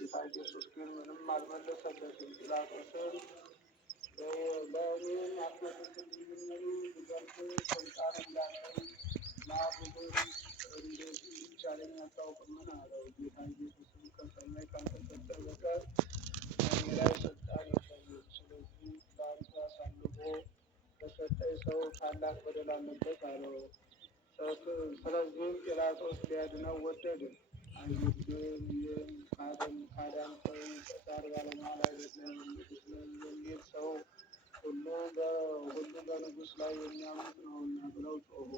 ጌታ ኢየሱስ ግን ምንም አልመለሰለትም። ጲላጦስም ለእኔም አትመልስልኝምን? ብገርፍ ስልጣን እንዳለኝ ላድርግ እንዴት እንዲቻለኝ አታውቅምን? አለው። ጌታ ኢየሱስም ከሰማይ ካልተሰጠ በቀር በእኔ ላይ ስልጣን የለኝም። ስለዚህ ለአንተ አሳልፎ በሰጠኝ ሰው ታላቅ በደል አለበት አለው። ስለዚህም ጲላጦስ ሊያድነው ወደደ። አይሁድ ግን ይህን ካዳንከኝ ቀሳር ባለሟል አይደለህም፣ ንጉሥ ነኝ የሚል ሰው ሁሉ በንጉሥ ላይ የሚያምፅ ነውና ብለው ጮኹ።